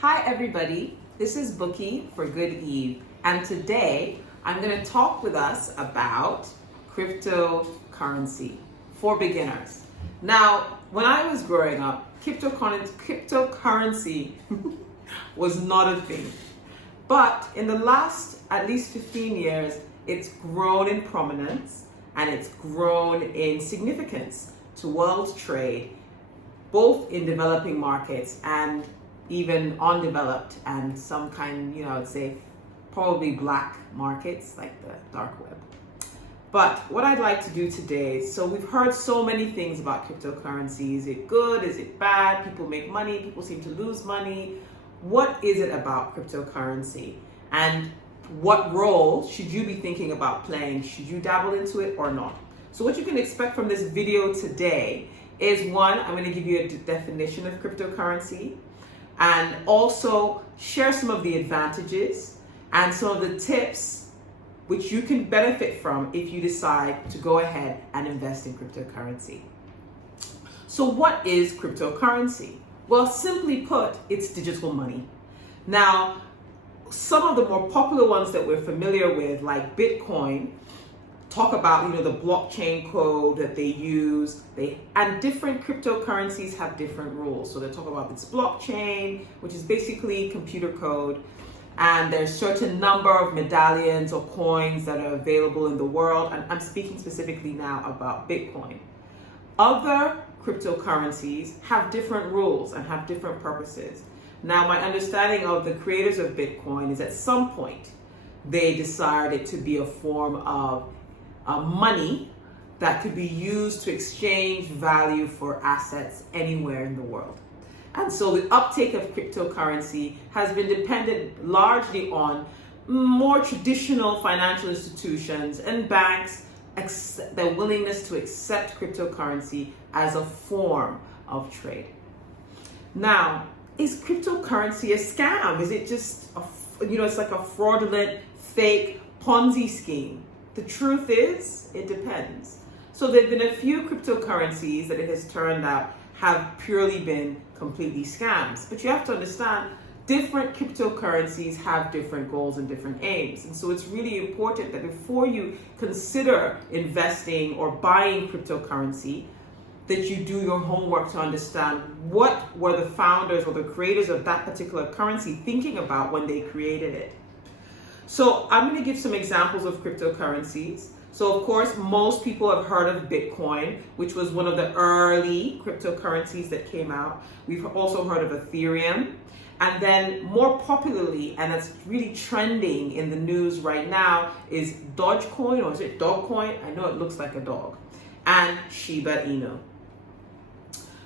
Hi everybody, this is Bookie for Good Eve, and today I'm going to talk with us about cryptocurrency for beginners. Now, when I was growing up, cryptocurrency was not a thing. But in the last at least 15 years, it's grown in prominence and it's grown in significance to world trade, both in developing markets and even undeveloped and some kind, I would say probably black markets like the dark web. But what I'd like to do today, so we've heard so many things about cryptocurrency. Is it good? Is it bad? People make money. People seem to lose money. What is it about cryptocurrency? And what role should you be thinking about playing? Should you dabble into it or not? So what you can expect from this video today is, one, I'm going to give you a definition of cryptocurrency and also share some of the advantages and some of the tips which you can benefit from if you decide to go ahead and invest in cryptocurrency. So what is cryptocurrency? Well, simply put, it's digital money. Now, some of the more popular ones that we're familiar with, like Bitcoin, talk about the blockchain code that they use. And different cryptocurrencies have different rules. So they talk about this blockchain, which is basically computer code, and there's certain number of medallions or coins that are available in the world. And I'm speaking specifically now about Bitcoin. Other cryptocurrencies have different rules and have different purposes. Now, my understanding of the creators of Bitcoin is at some point they decided it to be a form of money that could be used to exchange value for assets anywhere in the world. And so the uptake of cryptocurrency has been dependent largely on more traditional financial institutions and banks, their willingness to accept cryptocurrency as a form of trade. Now, is cryptocurrency a scam? Is it just, it's like a fraudulent, fake Ponzi scheme? The truth is, it depends. So there have been a few cryptocurrencies that it has turned out have purely been completely scams. But you have to understand, different cryptocurrencies have different goals and different aims. And so it's really important that before you consider investing or buying cryptocurrency, that you do your homework to understand what were the founders or the creators of that particular currency thinking about when they created it. So I'm going to give some examples of cryptocurrencies. So of course, most people have heard of Bitcoin, which was one of the early cryptocurrencies that came out. We've also heard of Ethereum. And then more popularly, and it's really trending in the news right now, is Dogecoin, or is it Dogcoin? I know it looks like a dog. And Shiba Inu.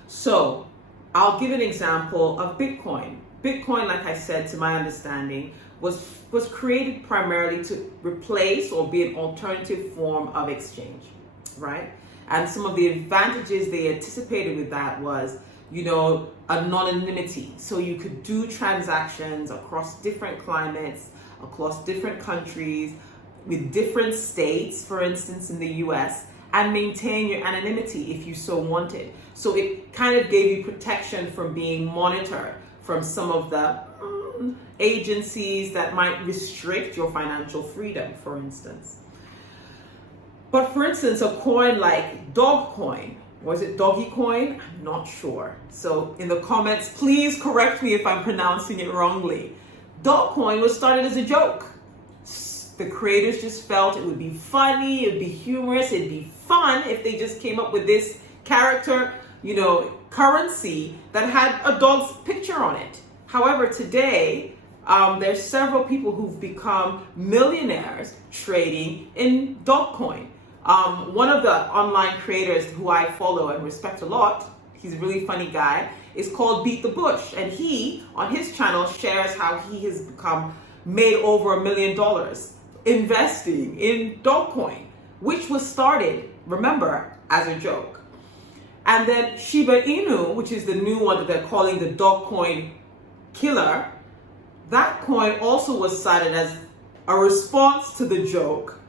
So I'll give an example of Bitcoin. Bitcoin, like I said, to my understanding, was created primarily to replace or be an alternative form of exchange, right? And some of the advantages they anticipated with that was, anonymity. So you could do transactions across different climates, across different countries, with different states, for instance, in the US, and maintain your anonymity if you so wanted. So it kind of gave you protection from being monitored from some of the agencies that might restrict your financial freedom, for instance. But for instance, a coin like Dogcoin, was it Dogcoin? I'm not sure. So in the comments, please correct me if I'm pronouncing it wrongly. Dogcoin was started as a joke. The creators just felt it would be funny, it'd be humorous, it'd be fun if they just came up with this character, currency that had a dog's picture on it. However, today, there's several people who've become millionaires trading in Dogcoin. One of the online creators who I follow and respect a lot, he's a really funny guy, is called Beat the Bush. And he, on his channel, shares how he has made over $1 million investing in Dogcoin, which was started, remember, as a joke. And then Shiba Inu, which is the new one that they're calling the Dogcoin killer, that coin also was cited as a response to the joke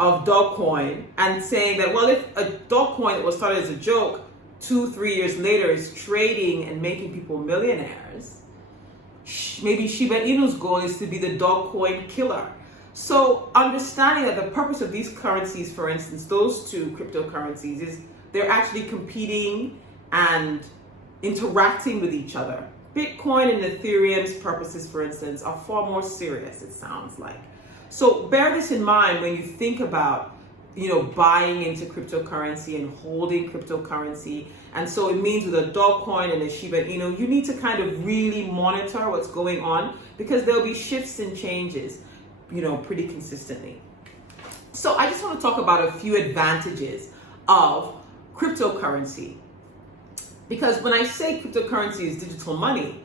of Dogcoin, and saying that, well, if a Dogcoin that was started as a joke 2-3 years later is trading and making people millionaires, maybe Shiba Inu's goal is to be the Dogcoin killer. So understanding that the purpose of these currencies, for instance, those two cryptocurrencies, is they're actually competing and interacting with each other. Bitcoin and Ethereum's purposes, for instance, are far more serious, it sounds like. So bear this in mind when you think about, buying into cryptocurrency and holding cryptocurrency. And so it means with a Dogcoin and a Shiba Inu, you need to kind of really monitor what's going on, because there'll be shifts and changes, pretty consistently. So I just want to talk about a few advantages of cryptocurrency. Because when I say cryptocurrency is digital money,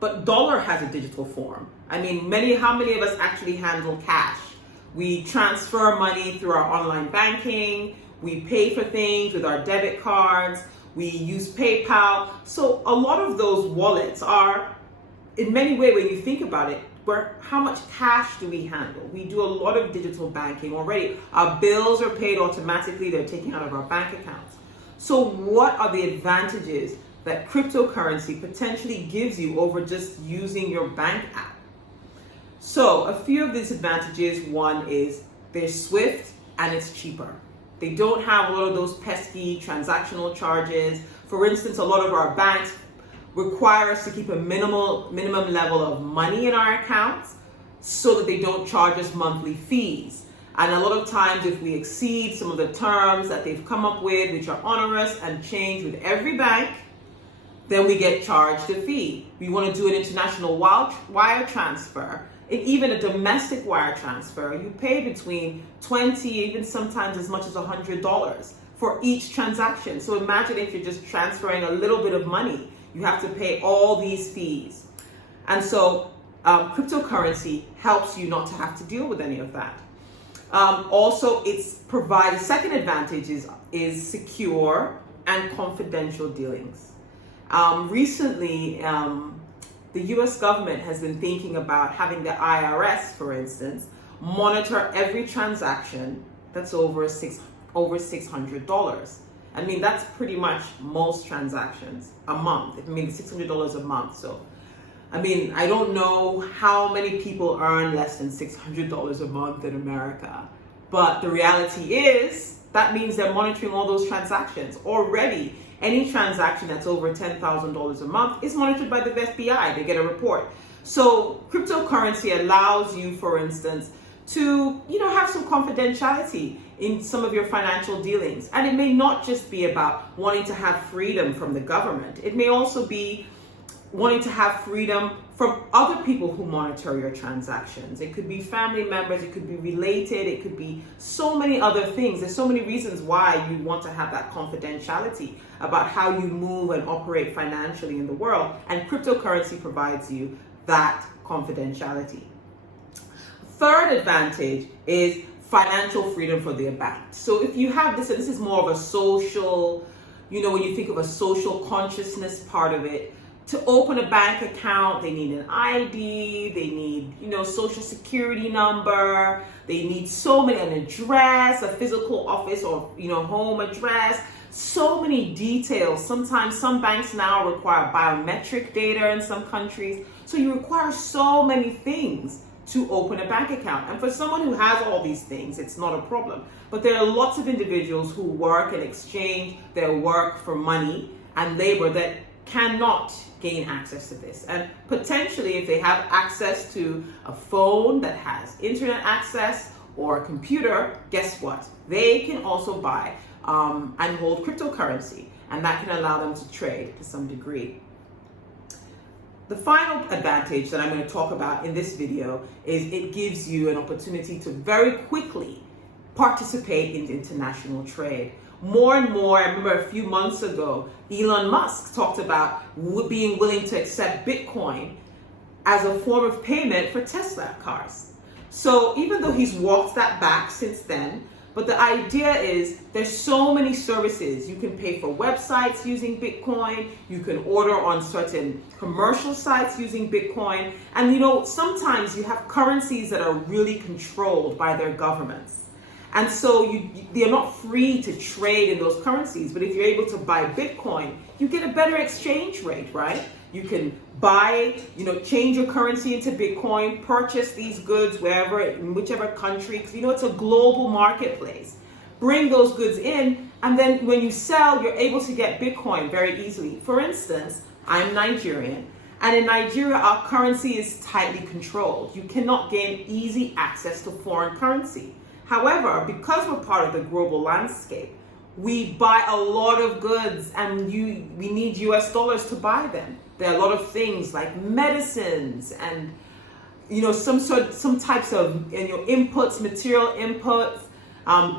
but dollar has a digital form. I mean, how many of us actually handle cash? We transfer money through our online banking. We pay for things with our debit cards. We use PayPal. So a lot of those wallets are, in many ways, when you think about it, how much cash do we handle? We do a lot of digital banking already. Our bills are paid automatically. They're taken out of our bank accounts. So what are the advantages that cryptocurrency potentially gives you over just using your bank app? So a few of these advantages: one is they're swift and it's cheaper. They don't have a lot of those pesky transactional charges. For instance, a lot of our banks require us to keep a minimum level of money in our accounts so that they don't charge us monthly fees. And a lot of times, if we exceed some of the terms that they've come up with, which are onerous and change with every bank, then we get charged a fee. We want to do an international wire transfer, and even a domestic wire transfer, you pay between $20, even sometimes as much as $100 for each transaction. So imagine if you're just transferring a little bit of money, you have to pay all these fees. And so cryptocurrency helps you not to have to deal with any of that. Also, the second advantage is secure and confidential dealings. Recently, the US government has been thinking about having the IRS, for instance, monitor every transaction that's over $600. I mean, that's pretty much most transactions a month. I mean, $600 a month. So, I mean, I don't know how many people earn less than $600 a month in America. But the reality is that means they're monitoring all those transactions already. Any transaction that's over $10,000 a month is monitored by the FBI. They get a report. So cryptocurrency allows you, for instance, to have some confidentiality in some of your financial dealings. And it may not just be about wanting to have freedom from the government. It may also be wanting to have freedom from other people who monitor your transactions. It could be family members, it could be related, it could be so many other things. There's so many reasons why you want to have that confidentiality about how you move and operate financially in the world, and cryptocurrency provides you that confidentiality. Third advantage is financial freedom for the bank. So if you have this, and this is more of a social, when you think of a social consciousness part of it, to open a bank account, they need an ID, they need, social security number, they need an address, a physical office or, home address, so many details. Sometimes some banks now require biometric data in some countries. So you require so many things to open a bank account. And for someone who has all these things, it's not a problem. But there are lots of individuals who work and exchange their work for money and labor that cannot gain access to this. And potentially, if they have access to a phone that has internet access or a computer, guess what? They can also buy and hold cryptocurrency, and that can allow them to trade to some degree. The final advantage that I'm going to talk about in this video is it gives you an opportunity to very quickly participate in international trade. More and more, I remember a few months ago, Elon Musk talked about being willing to accept Bitcoin as a form of payment for Tesla cars. So even though he's walked that back since then, but the idea is there's so many services. You can pay for websites using Bitcoin. You can order on certain commercial sites using Bitcoin. And sometimes you have currencies that are really controlled by their governments. And so they're not free to trade in those currencies. But if you're able to buy Bitcoin, you get a better exchange rate, right? You can buy, change your currency into Bitcoin, purchase these goods wherever, in whichever country, because it's a global marketplace. Bring those goods in, and then when you sell, you're able to get Bitcoin very easily. For instance, I'm Nigerian, and in Nigeria, our currency is tightly controlled. You cannot gain easy access to foreign currency. However, because we're part of the global landscape, we buy a lot of goods, and we need US dollars to buy them. There are a lot of things like medicines and some types of inputs, material inputs,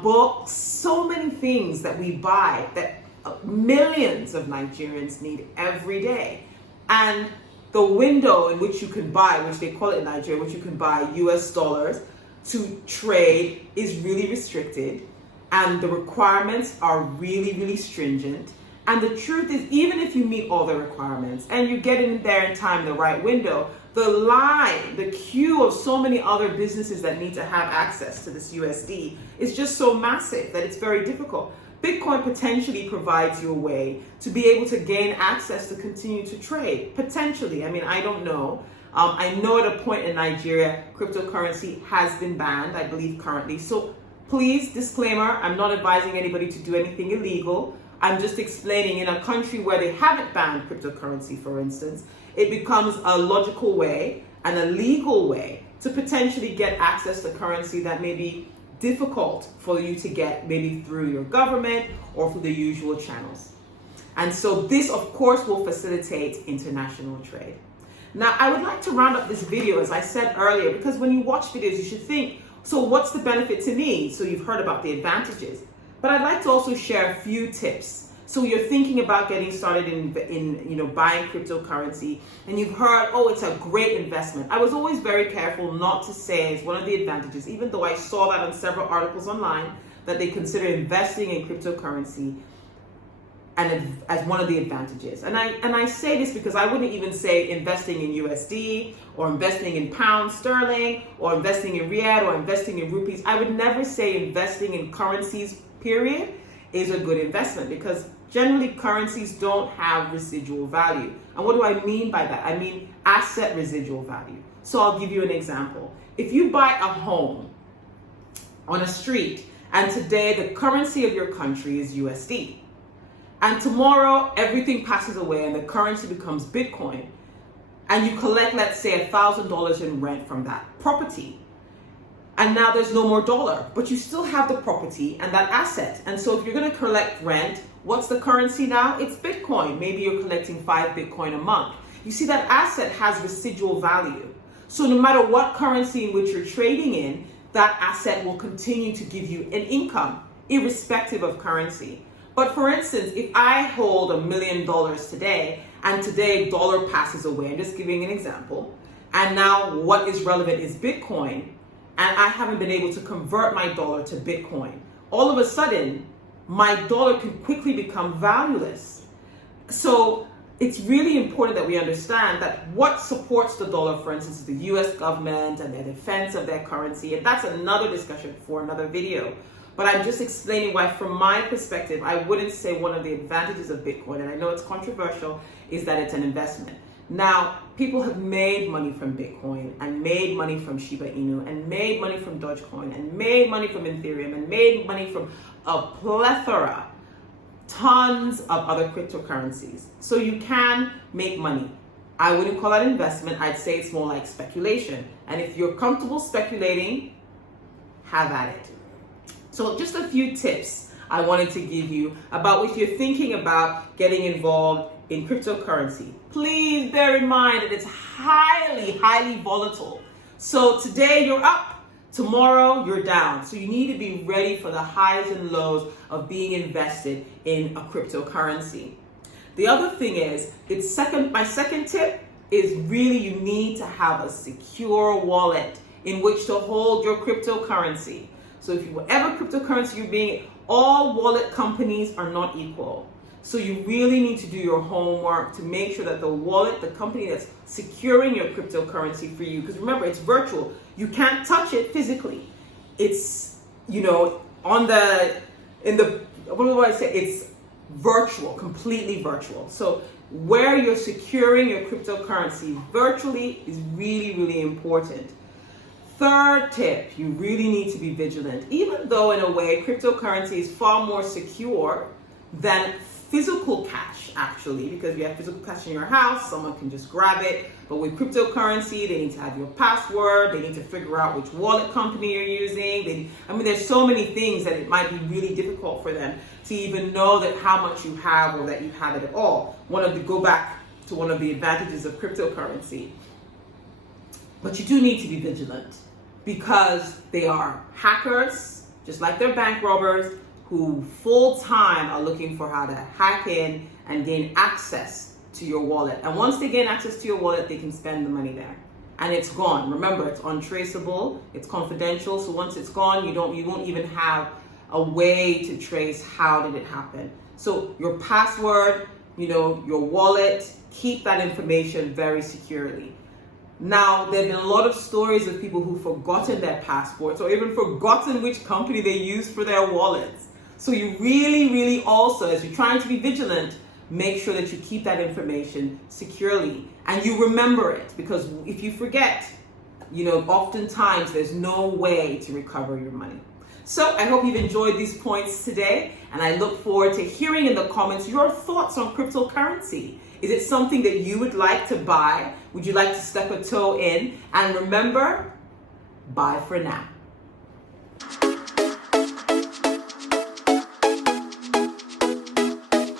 books, so many things that we buy that millions of Nigerians need every day. And the window in which you can buy, which they call it in Nigeria, which you can buy US dollars to trade, is really restricted, and the requirements are really, really stringent. And the truth is, even if you meet all the requirements and you get in there in time, the right window, the queue of so many other businesses that need to have access to this USD is just so massive that it's very difficult. Bitcoin potentially provides you a way to be able to gain access to continue to trade. Potentially. I don't know. I know at a point in Nigeria, cryptocurrency has been banned, I believe currently. So please, disclaimer, I'm not advising anybody to do anything illegal. I'm just explaining, in a country where they haven't banned cryptocurrency, for instance, it becomes a logical way and a legal way to potentially get access to currency that may be difficult for you to get, maybe through your government or through the usual channels. And so this, of course, will facilitate international trade. Now, I would like to round up this video, as I said earlier, because when you watch videos, you should think, so what's the benefit to me? So you've heard about the advantages. But I'd like to also share a few tips. So you're thinking about getting started in buying cryptocurrency, and you've heard, oh, it's a great investment. I was always very careful not to say it's one of the advantages, even though I saw that on several articles online, that they consider investing in cryptocurrency and as one of the advantages. And I say this because I wouldn't even say investing in USD or investing in pound sterling or investing in riyal or investing in rupees. I would never say investing in currencies, period, is a good investment, because generally currencies don't have residual value. And what do I mean by that? I mean asset residual value. So I'll give you an example. If you buy a home on a street, and today the currency of your country is USD, and tomorrow everything passes away and the currency becomes Bitcoin, and you collect, let's say, $1,000 in rent from that property, and now there's no more dollar, but you still have the property and that asset. And so if you're going to collect rent, what's the currency now? It's Bitcoin. Maybe you're collecting 5 Bitcoin a month. You see, that asset has residual value. So no matter what currency in which you're trading in, that asset will continue to give you an income, irrespective of currency. But for instance, if I hold $1 million today, and today dollar passes away, I'm just giving an example, and now what is relevant is Bitcoin, and I haven't been able to convert my dollar to Bitcoin, all of a sudden, my dollar can quickly become valueless. So it's really important that we understand that what supports the dollar, for instance, is the US government and their defense of their currency. And that's another discussion for another video. But I'm just explaining why, from my perspective, I wouldn't say one of the advantages of Bitcoin, and I know it's controversial, is that it's an investment. Now, people have made money from Bitcoin, and made money from Shiba Inu, and made money from Dogcoin, and made money from Ethereum, and made money from a plethora, tons of other cryptocurrencies. So you can make money. I wouldn't call that investment. I'd say it's more like speculation. And if you're comfortable speculating, have at it. So just a few tips I wanted to give you about if you're thinking about getting involved in cryptocurrency. Please bear in mind that it's highly, highly volatile. So today you're up, tomorrow you're down. So you need to be ready for the highs and lows of being invested in a cryptocurrency. The other thing is, my second tip is really you need to have a secure wallet in which to hold your cryptocurrency. So if whatever cryptocurrency you're being, all wallet companies are not equal. So you really need to do your homework to make sure that the wallet, the company that's securing your cryptocurrency for you, because remember, it's virtual. You can't touch it physically. It's, what do I say? It's virtual, completely virtual. So where you're securing your cryptocurrency virtually is really, really important. Third tip, you really need to be vigilant. Even though in a way cryptocurrency is far more secure than physical cash, actually, because you have physical cash in your house, someone can just grab it. But with cryptocurrency, they need to have your password, they need to figure out which wallet company you're using. There's so many things that it might be really difficult for them to even know that how much you have or that you have it at all. Go back to one of the advantages of cryptocurrency. But you do need to be vigilant because they are hackers, just like they're bank robbers, who full-time are looking for how to hack in and gain access to your wallet. And once they gain access to your wallet, they can spend the money there. And it's gone. Remember, it's untraceable, it's confidential, so once it's gone, you won't even have a way to trace how did it happen. So your password, your wallet, keep that information very securely. Now, there have been a lot of stories of people who've forgotten their passports or even forgotten which company they use for their wallets. So you really, really also, as you're trying to be vigilant, make sure that you keep that information securely and you remember it, because if you forget, oftentimes there's no way to recover your money. So I hope you've enjoyed these points today, and I look forward to hearing in the comments your thoughts on cryptocurrency. Is it something that you would like to buy? Would you like to step a toe in? And remember, bye for now.